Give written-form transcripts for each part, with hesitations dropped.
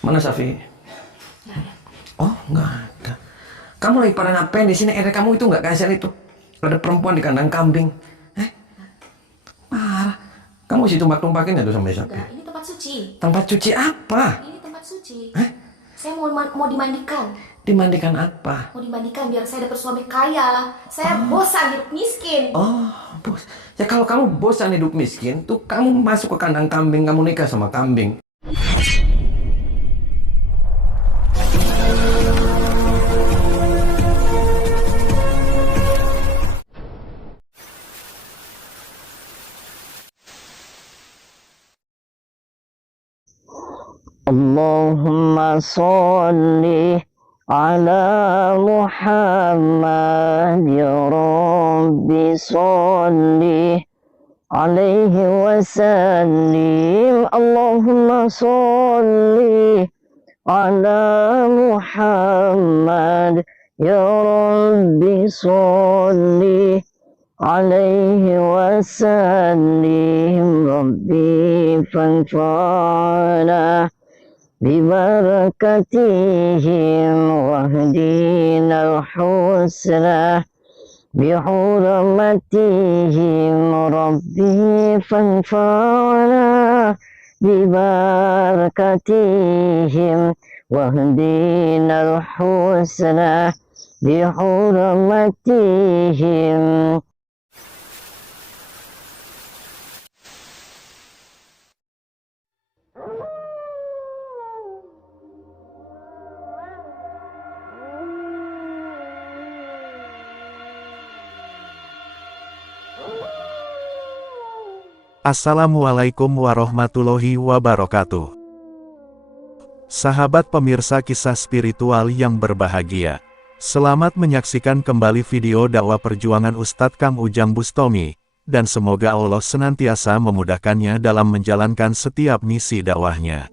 Mana Safi? Oh, nggak ada. Kamu lagi pada ngapain di sini? Kamu itu nggak kasihan itu? Ada perempuan di kandang kambing. Marah. Kamu situ tumpakin ya tuh sama Safi? Enggak, ini tempat suci. Tempat cuci apa? Ini tempat suci. Saya mau dimandikan. Dimandikan apa? Mau dimandikan biar saya dapat suami kaya. Saya bosan hidup miskin. Oh, bos. Ya kalau kamu bosan hidup miskin, tuh kamu masuk ke kandang kambing, kamu nikah sama kambing. Allahumma sholli ala Muhammad ya Rabbi sholli alaihi wasallim. Allahumma sholli ala Muhammad ya Rabbi sholli alaihi wasallim. Rabbi fanfa'na ببركتهم واهدنا الحسنى بحرمتهم ربي فانفعنا ببركتهم واهدنا الحسنى بحرمتهم. Assalamualaikum warahmatullahi wabarakatuh. Sahabat pemirsa kisah spiritual yang berbahagia, selamat menyaksikan kembali video dakwah perjuangan Ustadz Kang Ujang Bustami, dan semoga Allah senantiasa memudahkannya dalam menjalankan setiap misi dakwahnya.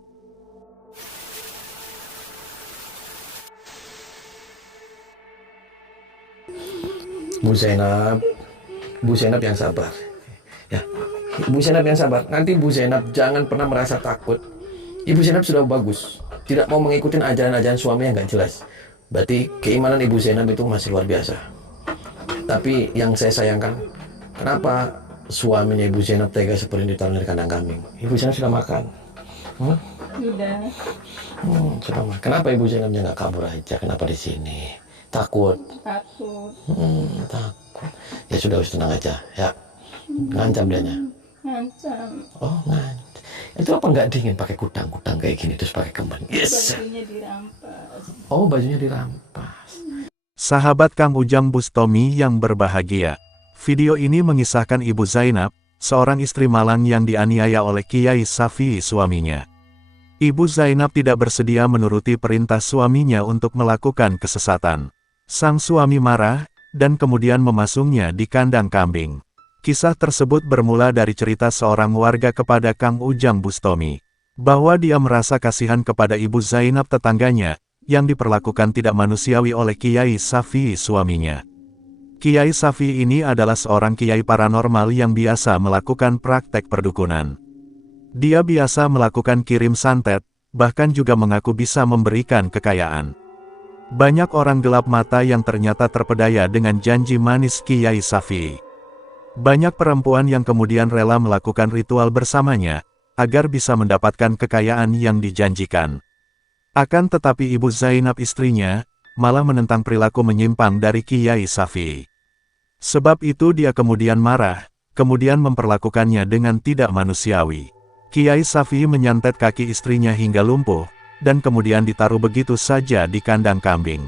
Bu Zainab yang sabar. Ya, Ibu Zainab yang sabar. Nanti Bu Zainab jangan pernah merasa takut. Ibu Zainab sudah bagus, tidak mau mengikuti ajaran-ajaran suami yang nggak jelas. Berarti keimanan Ibu Zainab itu masih luar biasa. Tapi yang saya sayangkan, kenapa suaminya Ibu Zainab tega seperti ditaruh di kandang kambing? Ibu Zainab sudah makan? Sudah. Sudah makan. Kenapa Ibu Zainabnya nggak kabur aja? Kenapa di sini? Takut? Takut. Takut. Ya sudah, tenang aja. Ya, ngancam dianya. Ngancam. Oh, ngancam. Itu apa nggak dingin pakai kudang-kudang kayak gini terus pakai kembang? Yes. Bajunya dirampas. Oh, bajunya dirampas. Sahabat Kang Ujang Bustami yang berbahagia, video ini mengisahkan Ibu Zainab, seorang istri malang yang dianiaya oleh Kiai Safi suaminya. Ibu Zainab tidak bersedia menuruti perintah suaminya untuk melakukan kesesatan. Sang suami marah, dan kemudian memasungnya di kandang kambing. Kisah tersebut bermula dari cerita seorang warga kepada Kang Ujang Bustami, bahwa dia merasa kasihan kepada Ibu Zainab tetangganya, yang diperlakukan tidak manusiawi oleh Kiai Safi suaminya. Kiai Safi ini adalah seorang kiai paranormal yang biasa melakukan praktek perdukunan. Dia biasa melakukan kirim santet, bahkan juga mengaku bisa memberikan kekayaan. Banyak orang gelap mata yang ternyata terpedaya dengan janji manis Kiai Safi. Banyak perempuan yang kemudian rela melakukan ritual bersamanya, agar bisa mendapatkan kekayaan yang dijanjikan. Akan tetapi Ibu Zainab istrinya, malah menentang perilaku menyimpang dari Kiai Safi. Sebab itu dia kemudian marah, kemudian memperlakukannya dengan tidak manusiawi. Kiai Safi menyantet kaki istrinya hingga lumpuh, dan kemudian ditaruh begitu saja di kandang kambing.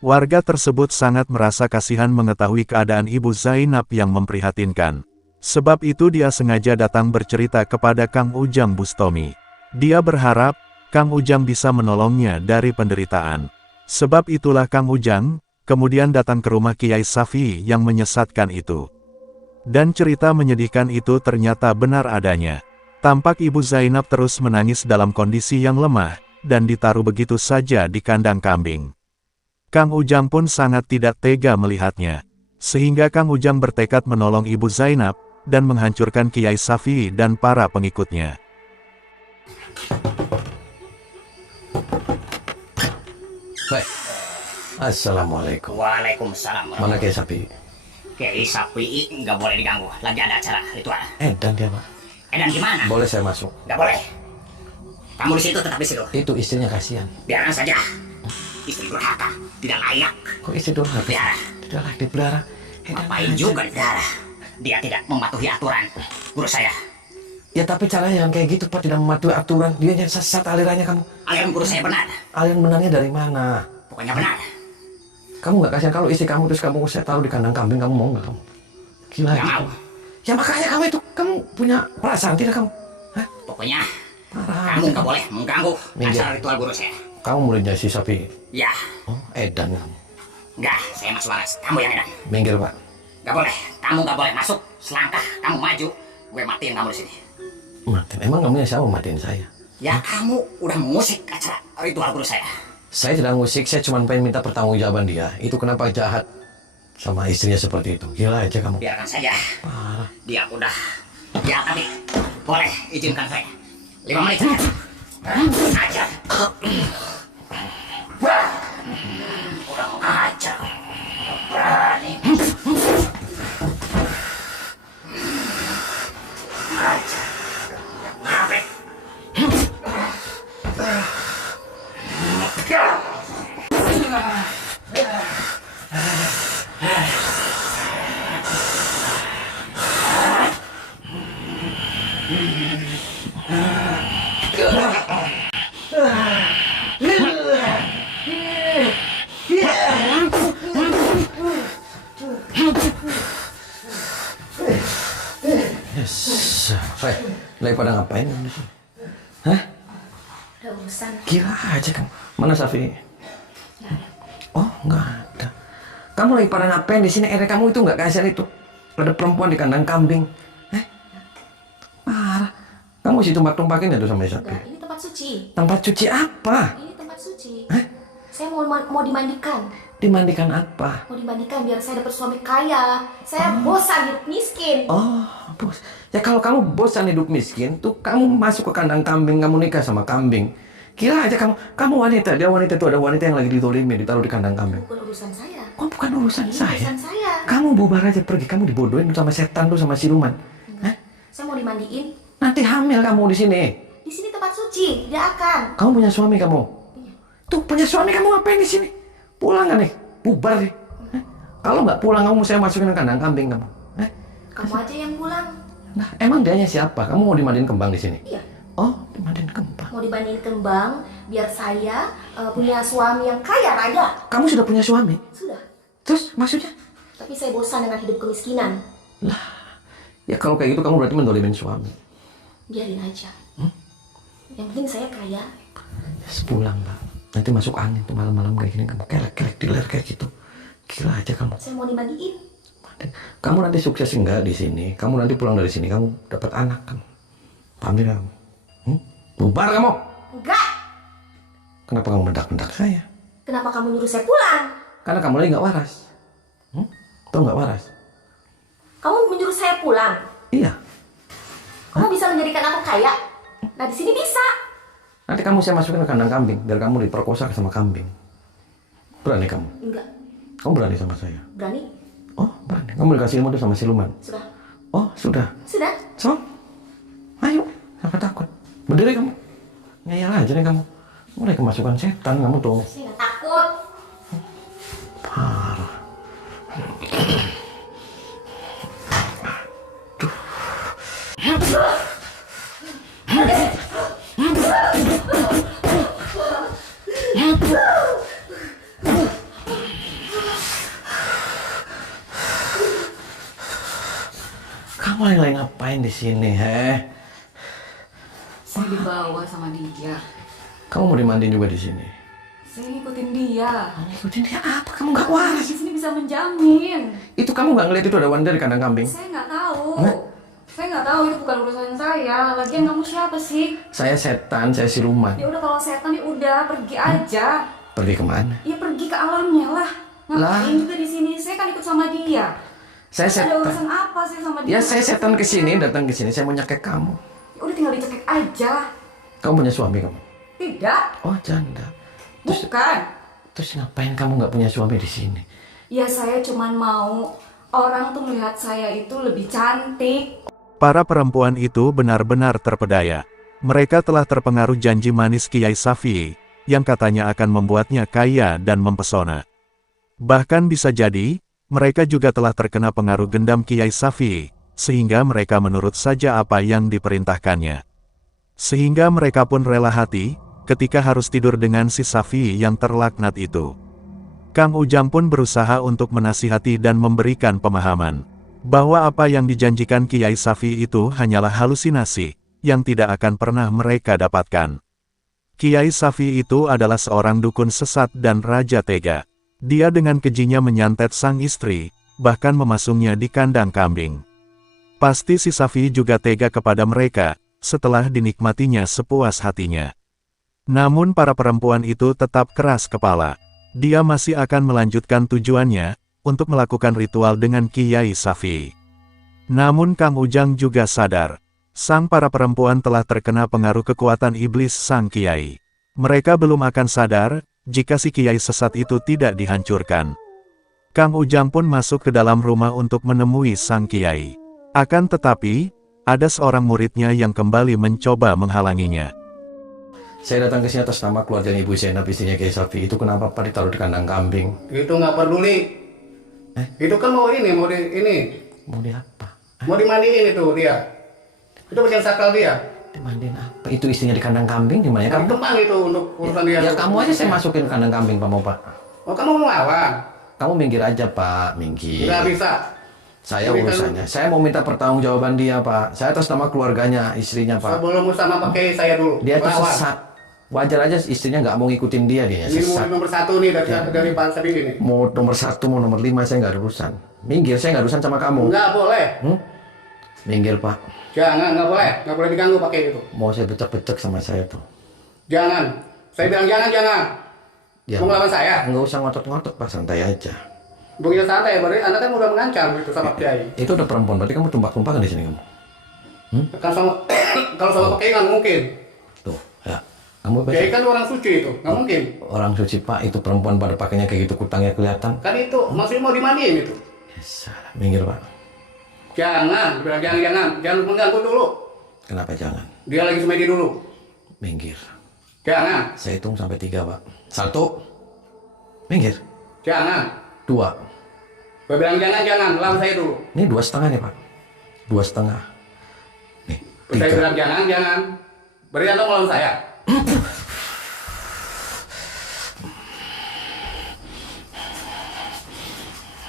Warga tersebut sangat merasa kasihan mengetahui keadaan Ibu Zainab yang memprihatinkan. Sebab itu dia sengaja datang bercerita kepada Kang Ujang Bustami. Dia berharap, Kang Ujang bisa menolongnya dari penderitaan. Sebab itulah Kang Ujang, kemudian datang ke rumah Kiai Safi yang menyesatkan itu. Dan cerita menyedihkan itu ternyata benar adanya. Tampak Ibu Zainab terus menangis dalam kondisi yang lemah, dan ditaruh begitu saja di kandang kambing. Kang Ujang pun sangat tidak tega melihatnya. Sehingga Kang Ujang bertekad menolong Ibu Zainab, dan menghancurkan Kiai Safi dan para pengikutnya. Baik. Assalamualaikum. Waalaikumsalam. Mana Kiai Sapi? Kiai Sapi nggak boleh diganggu. Lagi ada acara ritual. Dan dia Pak. Dan gimana? Boleh saya masuk? Nggak boleh. Kamu di situ, tetap di situ. Itu istrinya kasihan. Biarkan saja. Istri durhaka, tidak layak. Kok istri durhaka? Pelihara. Tidak layak dipelihara. Ngapain juga dipelihara? Dia tidak mematuhi aturan. Guru saya. Ya tapi caranya yang kayak gitu Pak, tidak mematuhi aturan. Dia yang sesat alirannya kamu. Aliran guru saya benar. Aliran benarnya dari mana? Pokoknya benar. Kamu nggak kasihan kalau istri kamu terus kamu saya taruh di kandang kambing, kamu mau nggak kamu? Gila Nggak gitu. mau. Ya makanya kamu punya perasaan tidak kamu? Hah? Pokoknya Parah. kamu nggak boleh mengganggu Minggir. acara ritual guru saya. Kamu muridnya si Sapi. Ya, Oh, Edan kamu. nggak. Saya Mas Waras. Kamu yang edan. Minggir Pak. Nggak boleh. Kamu nggak boleh masuk. Selangkah kamu maju, gue matiin kamu di sini. Matiin. Emang kamu yang siapa matiin saya? Ya kamu udah mengusik acara ritual guru saya. Saya tidak ngusik, saya cuma pengen minta pertanggungjawaban dia. Itu kenapa jahat sama istrinya seperti itu? Gila aja kamu. Biarkan saja. Parah. Dia udah. Ya tapi boleh izinkan saya 5 menit saja. Ajar. Kurang ajar. Berani. Ajar. Ngapet. Yes. Fai, lagi pada ngapain kamu di sini? Hah? Ada urusan. Gila aja kamu. Mana Safi? Oh, nggak ada. Kamu lagi pada ngapain di sini? Kamu itu nggak kasihan itu? Ada perempuan di kandang kambing. Parah. Kamu sih tumpak-tumpakin ya tuh sama Safi. Enggak, ini tempat suci. Tempat cuci apa? Ini tempat suci. Saya mau dimandikan. Dimandikan apa? Mau dimandikan biar saya dapat suami kaya. Saya bosan hidup miskin. Oh, bos. Ya kalau kamu bosan hidup miskin, tuh kamu masuk ke kandang kambing, kamu nikah sama kambing. Gila aja kamu. Kamu wanita, dia wanita tuh ada wanita yang lagi ditolimi, ditaruh di kandang kambing. Bukan urusan saya. Oh, bukan urusan Ini saya. urusan saya. Kamu bubar aja pergi, kamu dibodohin sama setan tuh sama siluman. Hah? Saya mau dimandiin. Nanti hamil kamu di sini. Di sini tempat suci, tidak akan. Kamu punya suami kamu? Tuh punya suami kamu ngapain di sini? Pulang nggak nih? Bubar nih. Hah? Kalau nggak pulang kamu saya masukin ke kandang kambing kamu. Hah? Kamu aja yang pulang. Nah, emang dianya siapa? Kamu mau dimandiin kembang di sini? Iya. Oh, dimandiin kembang. Mau dimandiin kembang biar saya punya suami yang kaya raya. Kamu sudah punya suami? Sudah. Terus maksudnya? Tapi saya bosan dengan hidup kemiskinan. Lah, ya kalau kayak gitu kamu berarti mendolimin suami. Biarin aja. Yang penting saya kaya. Sepulang, Pak. Nanti masuk angin tuh malam-malam kayak gini kamu kelek-kelek diler kayak gitu. Gila aja kamu. Saya mau dimandiin. Kamu nanti sukses enggak di sini? Kamu nanti pulang dari sini kamu dapat anak kamu. Paham tidak kamu? Bubar kamu. Enggak. Kenapa kamu mendak-mendak saya? Kenapa kamu nyuruh saya pulang? Karena kamu lagi nggak waras. Tahu nggak waras? Kamu menyuruh saya pulang. Iya. Kamu bisa menjadikan aku kaya. Nah di sini bisa. Nanti kamu saya masukin ke kandang kambing biar kamu diperkosa sama kambing. Berani kamu? Enggak. Kamu berani sama saya? Berani? Oh, berani. Kamu dikasih ilmu tuh sama siluman. Sudah. Oh, sudah. Sudah. So, ayo, jangan takut. Berdiri kamu. Ngeyel aja nih kamu. Mulai kemasukan setan kamu tuh. Saya nggak takut. Parah. Kamu lagi ngapain di sini, Saya dibawa sama dia. Kamu mau dimandiin juga di sini? Saya ngikutin dia. Ikutin dia apa? Kamu nggak waras. Di sini bisa menjamin. Itu kamu nggak ngeliat itu ada wanita di kandang kambing? Saya nggak tahu. Hah? Saya nggak tahu, itu bukan urusan saya. Lagian kamu siapa sih? Saya setan, saya siluman. Ya udah, kalau setan ya udah pergi aja. Pergi kemana? Ya pergi ke alamnya lah. Ngapain juga di sini? Saya kan ikut sama dia. Saya Ada setan. urusan apa sih sama dia? Ya saya setan kesini, datang ke sini. Saya mau nyekek kamu. Ya udah, tinggal dicekek aja. Kamu punya suami kamu? Tidak. Oh, janda. Bukan. Terus ngapain kamu nggak punya suami di sini? Ya saya cuman mau orang tuh melihat saya itu lebih cantik. Para perempuan itu benar-benar terpedaya. Mereka telah terpengaruh janji manis Kiai Safii, yang katanya akan membuatnya kaya dan mempesona. Bahkan bisa jadi, mereka juga telah terkena pengaruh gendam Kiai Safii, sehingga mereka menurut saja apa yang diperintahkannya. Sehingga mereka pun rela hati, ketika harus tidur dengan si Safii yang terlaknat itu. Kang Ujang pun berusaha untuk menasihati dan memberikan pemahaman, bahwa apa yang dijanjikan Kiai Safii itu hanyalah halusinasi, yang tidak akan pernah mereka dapatkan. Kiai Safii itu adalah seorang dukun sesat dan raja tega. Dia dengan kejinya menyantet sang istri, bahkan memasungnya di kandang kambing. Pasti si Safii juga tega kepada mereka, setelah dinikmatinya sepuas hatinya. Namun para perempuan itu tetap keras kepala. Dia masih akan melanjutkan tujuannya, untuk melakukan ritual dengan Kiai Safii. Namun Kang Ujang juga sadar, sang para perempuan telah terkena pengaruh kekuatan iblis sang Kiai. Mereka belum akan sadar, jika si Kiai sesat itu tidak dihancurkan. Kang Ujang pun masuk ke dalam rumah untuk menemui sang Kiai. Akan tetapi, ada seorang muridnya yang kembali mencoba menghalanginya. Saya datang ke sini atas nama keluarganya Ibu Zainab, istrinya Kiai Safii. Itu kenapa Pak ditaruh di kandang kambing? Itu nggak peduli. Itu kan mau ini. Mau di apa? Mau dimandiin itu dia. Itu bagian sakral dia. Dimandiin apa? Itu istrinya di kandang kambing, di mana ya? Kamu? Kembang itu untuk urusan dia. Ya kamu aja saya masukin ke kandang kambing, Pak, mau Pak. Oh, kamu mau melawan? Kamu minggir aja, Pak, minggir. Nggak bisa. Saya urusannya. Saya mau minta pertanggungjawaban dia, Pak. Saya atas nama keluarganya, istrinya, Pak. Sebelum sama pakai saya dulu. Dia tuh Melawan. sesat. Wajar aja istrinya nggak mau ngikutin dia, dia Ini sesat. nomor 1 nih dari Pak Sabi ini. Mau nomor 1, mau nomor 5, saya nggak ada urusan. Minggir, saya nggak urusan sama kamu. Nggak boleh. Minggir, Pak. Jangan, nggak boleh diganggu pakai itu. Mau saya becek-becek sama saya tuh. Jangan. Saya bilang jangan. Ya, Mau melawan saya? nggak usah ngotot-ngotot, Pak, santai aja. Begitu santai, berarti Anda kan udah mengancam itu sama Kiai. Itu udah perempuan, berarti kamu tumpah-tumpah kan di sini kamu? Kan sama kalau sama Kiai nggak mungkin. Tuh, ya. Kamu Kiai besok kan orang suci itu, nggak mungkin. orang suci, Pak. Itu perempuan pada pakainya kayak gitu, kutangnya kelihatan. Kan itu maksudnya mau dimandiin itu. Ya, salah. Minggir, Pak. Jangan, bilang jangan mengganggu dulu. Kenapa jangan? Dia lagi semedi dulu. Minggir. Jangan, Saya hitung sampai 3, Pak. 1. Minggir. jangan. 2. Gue bilang jangan, lawan saya dulu. Ini 2,5 nih, Pak. 2,5. Nih, Saya 3. bilang jangan. Berarti Anda mau lawan saya.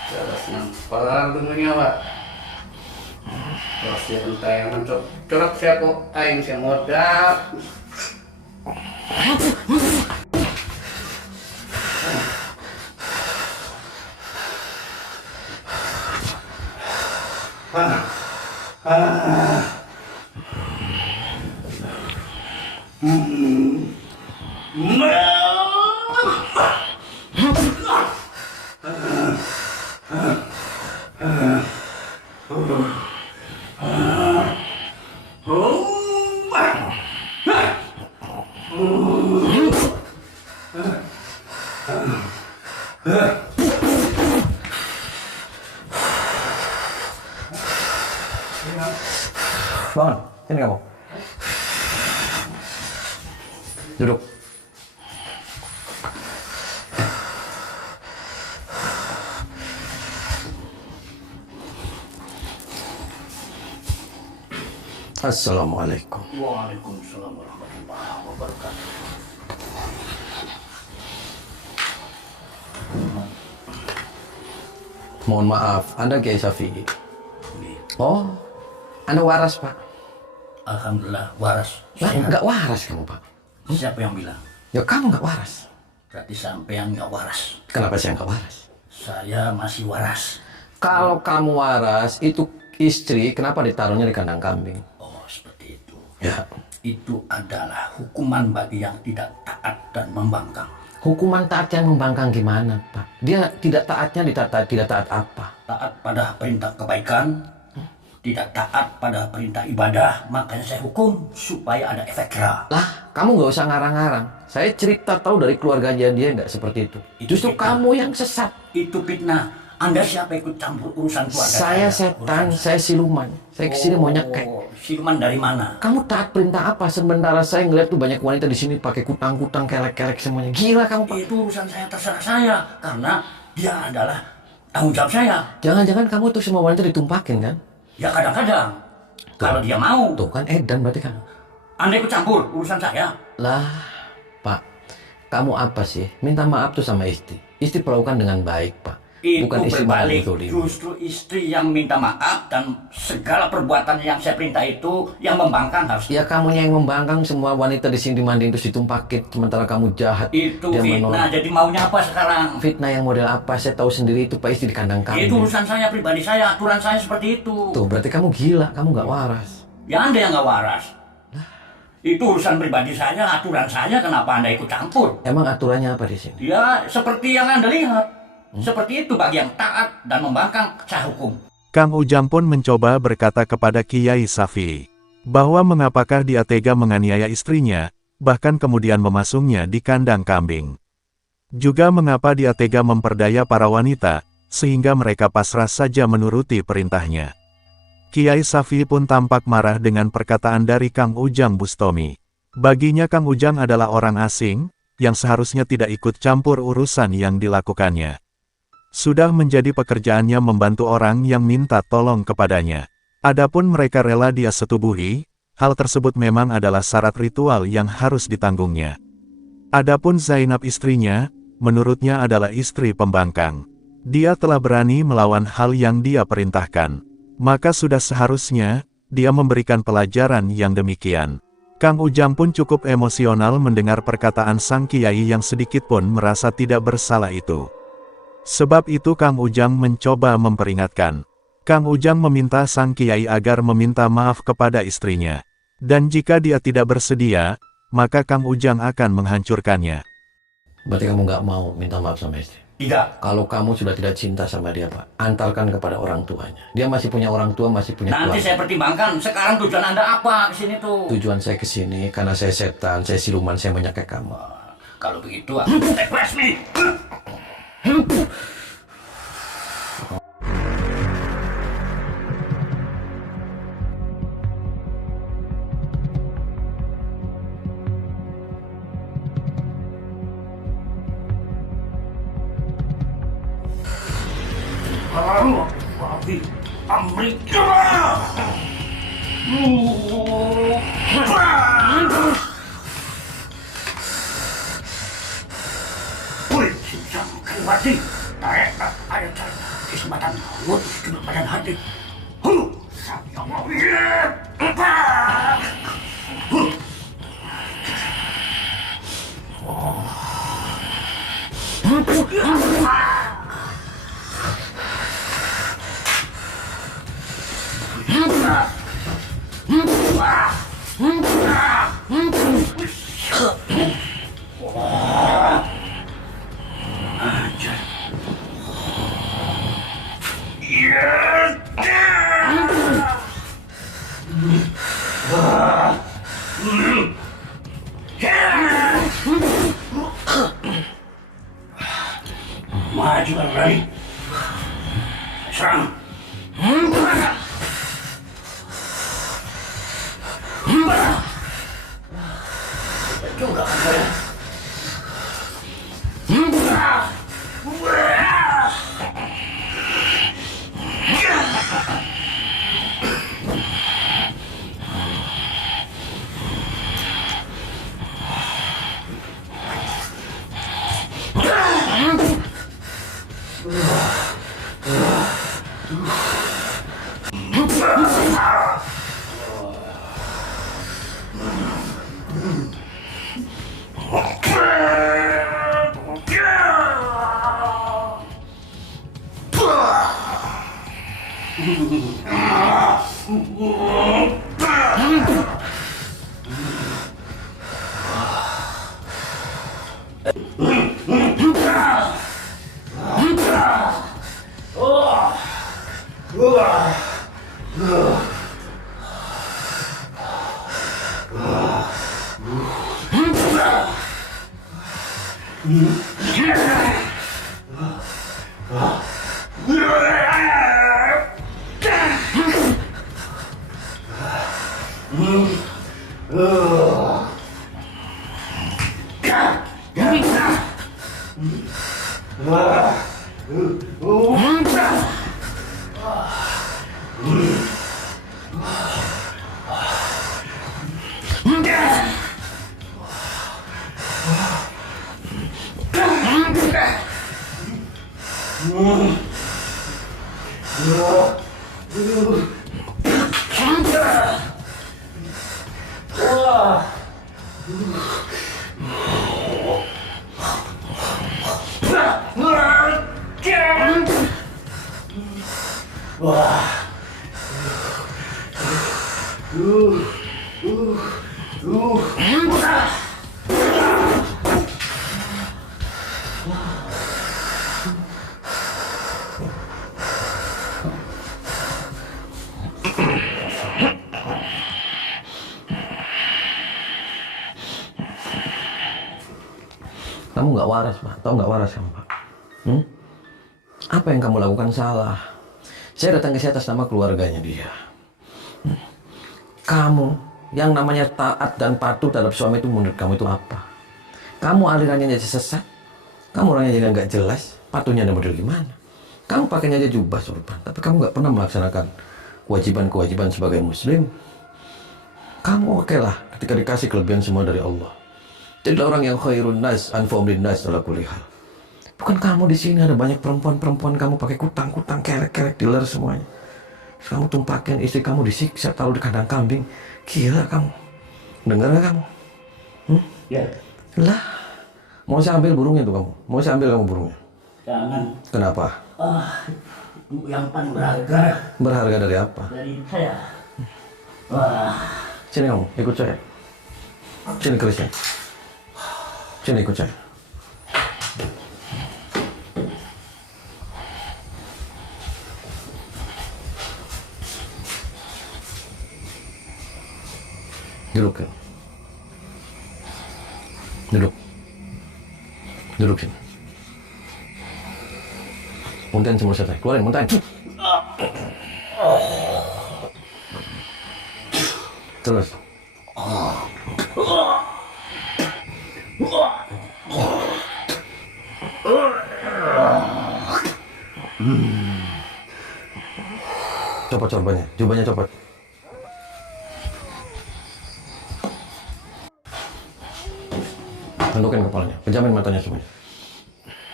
Terus nampar dulunya, Pak. Terus ya gentayangan corak siapa aing siang modal. Bangun. Sini kamu. Duduk. Assalamualaikum. Waalaikumsalam warahmatullahi wabarakatuh. Mohon maaf, Anda Kiai Safii. Oh, Anda waras, Pak. Alhamdulillah waras. Lah, nggak waras kamu, Pak. Siapa yang bilang? Ya kamu nggak waras. Berarti sampean nggak waras. Kenapa saya nggak waras? Saya masih waras. Kalau kamu waras, itu istri kenapa ditaruhnya di kandang kambing? Oh, seperti itu. Ya, Itu adalah hukuman bagi yang tidak taat dan membangkang. hukuman taat yang membangkang gimana, Pak? Dia tidak taatnya tidak taat apa? Taat pada perintah kebaikan, tidak taat pada perintah ibadah, makanya saya hukum supaya ada efek jerah. Lah, kamu nggak usah ngarang-ngarang. Saya cerita tahu dari keluarganya dia nggak seperti itu. Itu Justru fitnah. kamu yang sesat. Itu fitnah. Anda siapa ikut campur urusan keluarga Saya setan, saya siluman. Saya kesini mau nyekek. Siluman dari mana? Kamu taat perintah apa? Sementara saya ngeliat tuh banyak wanita di sini pakai kutang-kutang, kelek-kelek semuanya. Gila kamu, Pak. Itu urusan saya, terserah saya. Karena dia adalah tanggung jawab saya. Jangan-jangan kamu tuh semua wanita ditumpakin kan? Ya kadang-kadang. Kalau dia mau. Tuh kan edan berarti kan. Anda ikut campur urusan saya. Lah, Pak. Kamu apa sih? Minta maaf tuh sama istri. Istri perlakukan dengan baik, Pak. Itu Bukan istri malah berbalik. dizolimi. Justru istri yang minta maaf dan segala perbuatan yang saya perintah itu yang membangkang harus. Ya kamunya yang membangkang, semua wanita di sini dimandiin terus ditumpakin. Sementara kamu jahat. Itu Dia fitnah. menolak. Jadi maunya apa sekarang? Fitnah yang model apa? Saya tahu sendiri itu Pak, istri di kandang kambing. Itu urusan saya pribadi saya. Aturan saya seperti itu. Tuh, berarti kamu gila. Kamu nggak waras. Ya Anda yang nggak waras. Itu urusan pribadi saya, aturan saya. Kenapa Anda ikut campur? Emang aturannya apa di sini? Ya seperti yang Anda lihat. Seperti itu bagi yang taat dan membangkang saya hukum. Kang Ujang pun mencoba berkata kepada Kiai Safi bahwa mengapakah dia tega menganiaya istrinya, bahkan kemudian memasungnya di kandang kambing. Juga mengapa dia tega memperdaya para wanita, sehingga mereka pasrah saja menuruti perintahnya. Kiai Safi pun tampak marah dengan perkataan dari Kang Ujang Bustomi. Baginya Kang Ujang adalah orang asing, yang seharusnya tidak ikut campur urusan yang dilakukannya. Sudah menjadi pekerjaannya membantu orang yang minta tolong kepadanya. Adapun mereka rela dia setubuhi, hal tersebut memang adalah syarat ritual yang harus ditanggungnya. Adapun Zainab istrinya, menurutnya adalah istri pembangkang. Dia telah berani melawan hal yang dia perintahkan. Maka sudah seharusnya, dia memberikan pelajaran yang demikian. Kang Ujang pun cukup emosional mendengar perkataan sang kiai yang sedikit pun merasa tidak bersalah itu. Sebab itu Kang Ujang mencoba memperingatkan. Kang Ujang meminta sang kiai agar meminta maaf kepada istrinya. Dan jika dia tidak bersedia, maka Kang Ujang akan menghancurkannya. Berarti kamu nggak mau minta maaf sama istri? Tidak. Kalau kamu sudah tidak cinta sama dia, Pak, antarkan kepada orang tuanya. Dia masih punya orang tua, masih punya Nanti keluarga. saya pertimbangkan. Sekarang tujuan Anda apa ke sini tuh? Tujuan saya ke sini karena saya setan, saya siluman, saya menyekek kamu. Kalau begitu aku take resmi. Kesempatan mulut ke badan hati. Maju lagi. Serang. Juga kan saya. Kamu nggak waras, Pak. Tahu nggak waras kamu, Pak? Apa yang kamu lakukan salah? Saya datang ke sini atas nama keluarganya dia. Kamu yang namanya taat dan patuh terhadap suami itu menurut kamu itu apa? Kamu alirannya jadi sesat. Kamu orangnya jadi nggak jelas. Patuhnya ada model gimana? Kamu pakainya aja jubah sorban, tapi kamu nggak pernah melaksanakan kewajiban-kewajiban sebagai muslim. Kamu oke lah ketika dikasih kelebihan semua dari Allah. Jadilah orang yang khairun nas anfa'um linnas ala kulli hal. Bukan kamu di sini ada banyak perempuan kamu pakai kutang, kelek dealer semuanya. Terus kamu tumpakin istri kamu disiksa taruh di kandang kambing. Gila kamu. Dengar gak kamu? Ya. Lah. Mau saya ambil burungnya tuh kamu? Mau saya ambil kamu burungnya? Jangan. Kenapa? Yang paling berharga Berharga dari apa? dari saya. Wah. Sini kamu, ikut saya. Sini kerisnya. Sini ikut saya. Duduk ya. Duduk sini. Muntahin semua selesai. Keluarin, muntahin. Terus. Copot sorbannya, jubahnya copot. Tentukin kepalanya, pejamin matanya semuanya.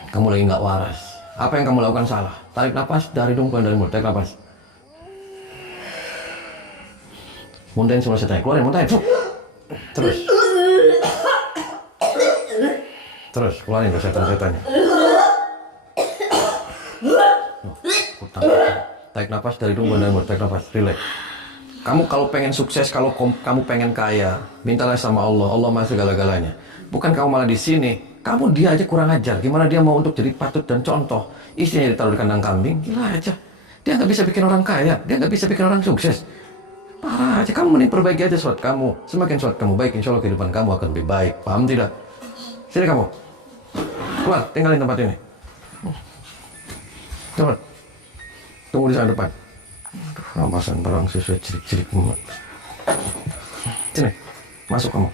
Kamu lagi nggak waras. Apa yang kamu lakukan salah? Tarik nafas dari hidung, keluar dari mulut. Tarik nafas. Muntahin semua setannya, keluarin, muntahin. Terus. Terus, keluarin ke setan-setannya. Tarik nafas dari hidung, keluar dari mulut. Tarik nafas, relax. Kamu kalau pengen sukses, kalau kamu pengen kaya, mintalah sama Allah. Allah masih segala-galanya. Bukan kamu malah di sini. Kamu dia aja kurang ajar. Gimana dia mau untuk jadi patut dan contoh? Istrinya ditaruh di kandang kambing. Gila aja. Dia nggak bisa bikin orang kaya. Dia nggak bisa bikin orang sukses. Parah aja. Kamu mending perbaiki aja sholat kamu. Semakin sholat kamu baik, insya Allah kehidupan kamu akan lebih baik. Paham tidak? Sini kamu. Keluar, tinggalin tempat ini. Cepat. Tunggu di sana depan. Aduh, ramasan barang sesuai cilik-cilik. Sini, masuk kamu.